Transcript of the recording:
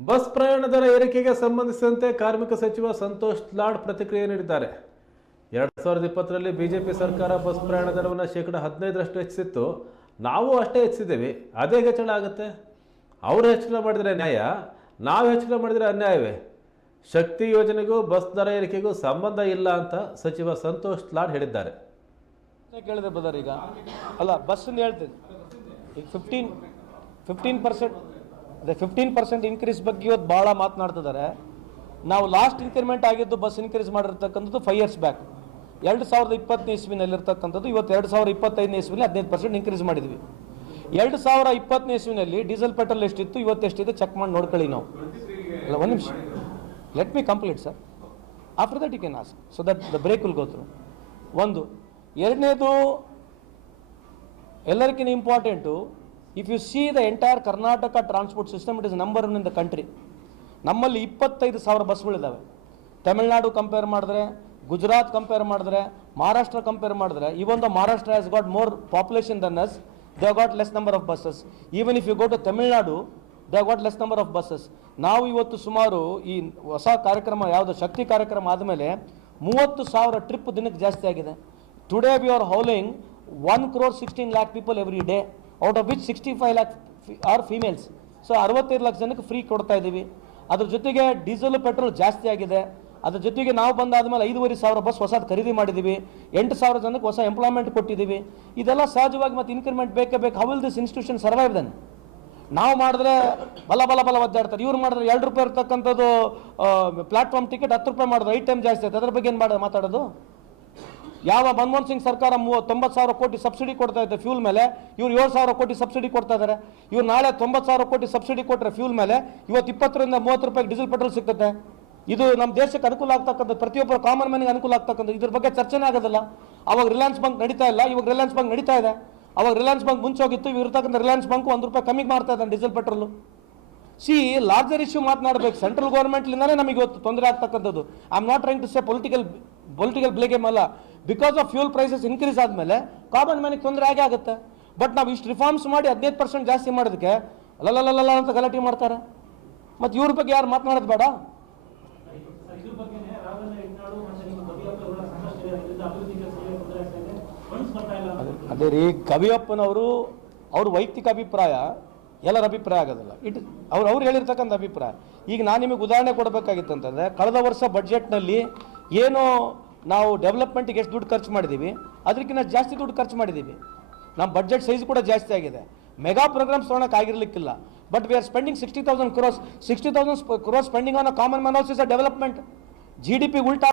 Bus ಪ್ರಯಾಣ ದರ ಏರಿಕೆಗೆ ಸಂಬಂಧಿಸಿದಂತೆ ಕಾರ್ಮಿಕ ಸಚಿವ ಸಂತೋಷ್ ಲಾಡ್ ಪ್ರತಿಕ್ರಿಯೆ ನೀಡಿದ್ದಾರೆ. ಎರಡು ಸಾವಿರದ ಇಪ್ಪತ್ತರಲ್ಲಿ ಬಿಜೆಪಿ ಸರ್ಕಾರ ಬಸ್ ಪ್ರಯಾಣ ದರವನ್ನು ಶೇಕಡ ಹದಿನೈದರಷ್ಟು ಹೆಚ್ಚಿಸಿತ್ತು. ನಾವು ಅಷ್ಟೇ ಹೆಚ್ಚಿದ್ದೀವಿ. ಅದೇ ಹೆಚ್ಚಳ ಆಗುತ್ತೆ? ಅವರು ಹೆಚ್ಚಳ ಮಾಡಿದರೆ ನ್ಯಾಯ, ನಾವು ಹೆಚ್ಚಳ ಮಾಡಿದರೆ ಅನ್ಯಾಯವೇ? ಶಕ್ತಿ ಯೋಜನೆಗೂ ಬಸ್ ದರ ಏರಿಕೆಗೂ ಸಂಬಂಧ ಇಲ್ಲ ಅಂತ ಸಚಿವ ಸಂತೋಷ್ ಲಾಡ್ ಹೇಳಿದ್ದಾರೆ. ಕೇಳಿದೆ ಬದರ್ ಈಗ. ಅಲ್ಲ ಬಸ್ ಹೇಳ್ತೀನಿ. ಈಗ ಫಿಫ್ಟೀನ್ ಫಿಫ್ಟೀನ್ ಪರ್ಸೆಂಟ್ ಅದೇ ಫಿಫ್ಟೀನ್ ಪರ್ಸೆಂಟ್ ಇನ್ಕ್ರೀಸ್ ಬಗ್ಗೆ ಇವತ್ತು ಭಾಳ ಮಾತನಾಡ್ತಿದ್ದಾರೆ ನಾವು ಲಾಸ್ಟ್ ಇನ್ಕ್ರಿಮೆಂಟ್ ಆಗಿದ್ದು ಬಸ್ ಇನ್ಕ್ರೀಸ್ ಮಾಡಿರ್ತಕ್ಕಂಥದ್ದು ಫೈವ್ ಇಯರ್ಸ್ ಬ್ಯಾಕ್ ಎರಡು ಸಾವಿರದ ಇಪ್ಪತ್ತನೇ ಇಸ್ವಿನಲ್ಲಿರ್ತಕ್ಕಂಥದ್ದು ಇವತ್ತು ಎರಡು ಸಾವಿರದ ಇಪ್ಪತ್ತೈದನೇ ಇಸ್ವಿನಲ್ಲಿ ಹದಿನೈದು ಪರ್ಸೆಂಟ್ ಇನ್ಕ್ರೀಸ್ ಮಾಡಿದ್ವಿ. ಎರಡು ಸಾವಿರ ಇಪ್ಪತ್ತನೇ ಇಸ್ವಿನಲ್ಲಿ ಡೀಸೆಲ್ ಪೆಟ್ರೋಲ್ ಎಷ್ಟಿತ್ತು, ಇವತ್ತು ಎಷ್ಟಿದೆ ಚೆಕ್ ಮಾಡಿ ನೋಡ್ಕೊಳ್ಳಿ ನಾವು. ಅಲ್ಲ, ಒಂದು ನಿಮಿಷ. Let me complete sir after that you can ask so that the break will go through ಒಂದು, ಎರಡನೇದು ಎಲ್ಲರಿಗಿಂತ important if you see the entire Karnataka transport system it is number one in the country ನಮ್ಮಲ್ಲಿ ಇಪ್ಪತ್ತೈದು ಸಾವಿರ ಬಸ್ಗಳಿದ್ದಾವೆ Tamil Nadu compare ಮಾಡಿದ್ರೆ, Gujarat compare ಮಾಡಿದ್ರೆ, Maharashtra compare ಮಾಡಿದ್ರೆ even the Maharashtra has got more population than us they got less number of buses even if you go to Tamil Nadu they got less number of buses ನಾವು ಇವತ್ತು ಸುಮಾರು ಈ ಹೊಸ ಕಾರ್ಯಕ್ರಮ, ಯಾವುದು ಶಕ್ತಿ ಕಾರ್ಯಕ್ರಮ ಆದಮೇಲೆ ಮೂವತ್ತು ಸಾವಿರ ಟ್ರಿಪ್ ದಿನಕ್ಕೆ ಜಾಸ್ತಿ ಆಗಿದೆ. Today we are hauling one crore sixteen lakh people every day out of which sixty five lakh are females so ಅರವತ್ತೈದು ಲಕ್ಷ ಜನಕ್ಕೆ ಫ್ರೀ ಕೊಡ್ತಾ ಇದ್ದೀವಿ. ಅದ್ರ ಜೊತೆಗೆ ಡೀಸೆಲ್ ಪೆಟ್ರೋಲ್ ಜಾಸ್ತಿ ಆಗಿದೆ. ಅದ್ರ ಜೊತೆಗೆ ನಾವು ಬಂದಾದ್ಮೇಲೆ ಐದುವರೆ ಸಾವಿರ ಬಸ್ ಹೊಸದು ಖರೀದಿ ಮಾಡಿದ್ದೀವಿ. ಎಂಟು ಸಾವಿರ ಜನಕ್ಕೆ ಹೊಸ ಎಂಪ್ಲಾಯ್ಮೆಂಟ್ ಕೊಟ್ಟಿದ್ದೀವಿ. ಇದೆಲ್ಲ ಸಹಜವಾಗಿ ಮತ್ತು ಇನ್ಕ್ರಿಮೆಂಟ್ ಬೇಕೇ ಬೇಕು. How will this institution survive then ನಾವು ಮಾಡಿದ್ರೆ ಬಲ ಬಲ ಬಲ ಒದ್ದಾಡ್ತಾರೆ. ಇವ್ರು ಮಾಡಿದ್ರೆ ಎರಡು ರೂಪಾಯಿ ಇರ್ತಕ್ಕಂಥದ್ದು ಪ್ಲಾಟ್ಫಾರ್ಮ್ ಟಿಕೆಟ್ ಹತ್ತು ರೂಪಾಯಿ ಮಾಡಿದ್ರೆ ಐಟಮ್ ಟೈಮ್ ಜಾಸ್ತಿ ಆಯ್ತು. ಅದ್ರ ಬಗ್ಗೆ ಏನು ಮಾಡೋದು ಮಾತಾಡೋದು? ಯಾವ ಮನಮೋಹನ್ ಸಿಂಗ್ ಸರ್ಕಾರ ಮೂವ, ತೊಂಬತ್ತು ಸಾವಿರ ಕೋಟಿ ಸಬ್ಸಿಡಿ ಕೊಡ್ತಾ ಇದ್ದೆ ಫ್ಯೂಲ್ ಮೇಲೆ, ಇವ್ರು ಏಳು ಸಾವಿರ ಕೋಟಿ ಸಬ್ಸಿಡಿ ಕೊಡ್ತಾ ಇದ್ದಾರೆ ಇವ್ರು ನಾಳೆ ತೊಂಬತ್ತು ಸಾವಿರ ಕೋಟಿ ಸಬ್ಸಿಡಿ ಕೊಟ್ಟರೆ ಫ್ಯೂಲ್ ಮೇಲೆ, ಇವತ್ತು ಇಪ್ಪತ್ತರಿಂದ ಮೂವತ್ತು ರೂಪಾಯಿ ಡೀಸೆಲ್ ಪೆಟ್ರೋಲ್ ಸಿಗ್ತದೆ ಇದು ನಮ್ಮ ದೇಶಕ್ಕೆ ಅನುಕೂಲ ಆಗ್ತಕ್ಕಂಥ ಪ್ರತಿಯೊಬ್ಬರು ಕಾಮನ್ ಮ್ಯಾನಿಗೆ ಅನುಕೂಲ ಆಗ್ತಕ್ಕಂಥ ಇದ್ರ ಬಗ್ಗೆ ಚರ್ಚೆನೇ ಆಗೋದಿಲ್ಲ. ಅವಾಗ ರಿಲಯನ್ಸ್ ಬ್ಯಾಂಕ್ ನಡೀತಾ ಇಲ್ಲ, ಇವಾಗ ರಿಲಯನ್ಸ್ ಬ್ಯಾಂಕ್ ನಡೀತಾ ಇದೆ. ಅವಾಗ ರಿಲಯನ್ಸ್ ಬ್ಯಾಂಕ್ ಮುಂಚೆ ಹೋಗಿತ್ತು ಇರ್ತಕ್ಕಂಥ ರಿಲಯನ್ಸ್ ಬ್ಯಾಂಕ್ ಒಂದು ರೂಪಾಯಿ ಕಮ್ಮಿ ಮಾಡ್ತಾ ಇದ್ದಾನೆ diesel petrol see larger issue ಮಾತನಾಡಬೇಕು. ಸೆಂಟ್ರಲ್ ಗೌರ್ಮೆಂಟ್ಲಿಂದಲೇ ನಮಗೆ ಇವತ್ತು ತೊಂದರೆ ಆಗ್ತಕ್ಕಂಥದ್ದು. I am not trying to say political political blame game ಅಲ್ಲ. Because of fuel prices increase ಆದಮೇಲೆ ಕಾಮನ್ ಮ್ಯಾನಿಗೆ ತೊಂದರೆ ಆಗೇ ಆಗುತ್ತೆ. ಬಟ್ ನಾವು ಇಷ್ಟು ರಿಫಾರ್ಮ್ಸ್ ಮಾಡಿ ಹದಿನೈದು ಪರ್ಸೆಂಟ್ ಜಾಸ್ತಿ ಮಾಡೋದಕ್ಕೆ ಅಲ್ಲಲ್ಲಲ್ಲ ಅಂತ ಗಲಾಟೆ ಮಾಡ್ತಾರೆ. ಮತ್ತು ಇವ್ರ ಬಗ್ಗೆ ಯಾರು ಮಾತನಾಡೋದು ಬೇಡ? ಅದೇ- ರೀ ಕವಿಯಪ್ಪನವರು ಅವ್ರ ವೈಯಕ್ತಿಕ ಅಭಿಪ್ರಾಯ ಎಲ್ಲರ ಅಭಿಪ್ರಾಯ ಆಗೋದಿಲ್ಲ. ಇಟ್ ಅವ್ರು ಅವ್ರು ಹೇಳಿರ್ತಕ್ಕಂಥ ಅಭಿಪ್ರಾಯ. ಈಗ ನಾನು ನಿಮಗೆ ಉದಾಹರಣೆ ಕೊಡಬೇಕಾಗಿತ್ತು ಅಂತಂದರೆ ಕಳೆದ ವರ್ಷ ಬಡ್ಜೆಟ್ನಲ್ಲಿ ಏನು ನಾವು ಡೆವಲಪ್ಮೆಂಟ್ಗೆ ಎಷ್ಟು ದುಡ್ಡು ಖರ್ಚು ಮಾಡಿದ್ದೀವಿ, ಅದಕ್ಕಿಂತ ಜಾಸ್ತಿ ದುಡ್ಡು ಖರ್ಚು ಮಾಡಿದ್ದೀವಿ. ನಮ್ಮ ಬಜೆಟ್ ಸೈಜ್ ಕೂಡ ಜಾಸ್ತಿ ಆಗಿದೆ. ಮೆಗಾ ಪ್ರೋಗ್ರಾಮ್ಸ್ ತೊಗೊಳಕ್ಕೆ ಆಗಿರ್ಲಿಕ್ಕಿಲ್ಲ. But we are spending sixty thousand crores sixty thousand crores spending on a common man of is a development G D P ಉಲ್ಟಾ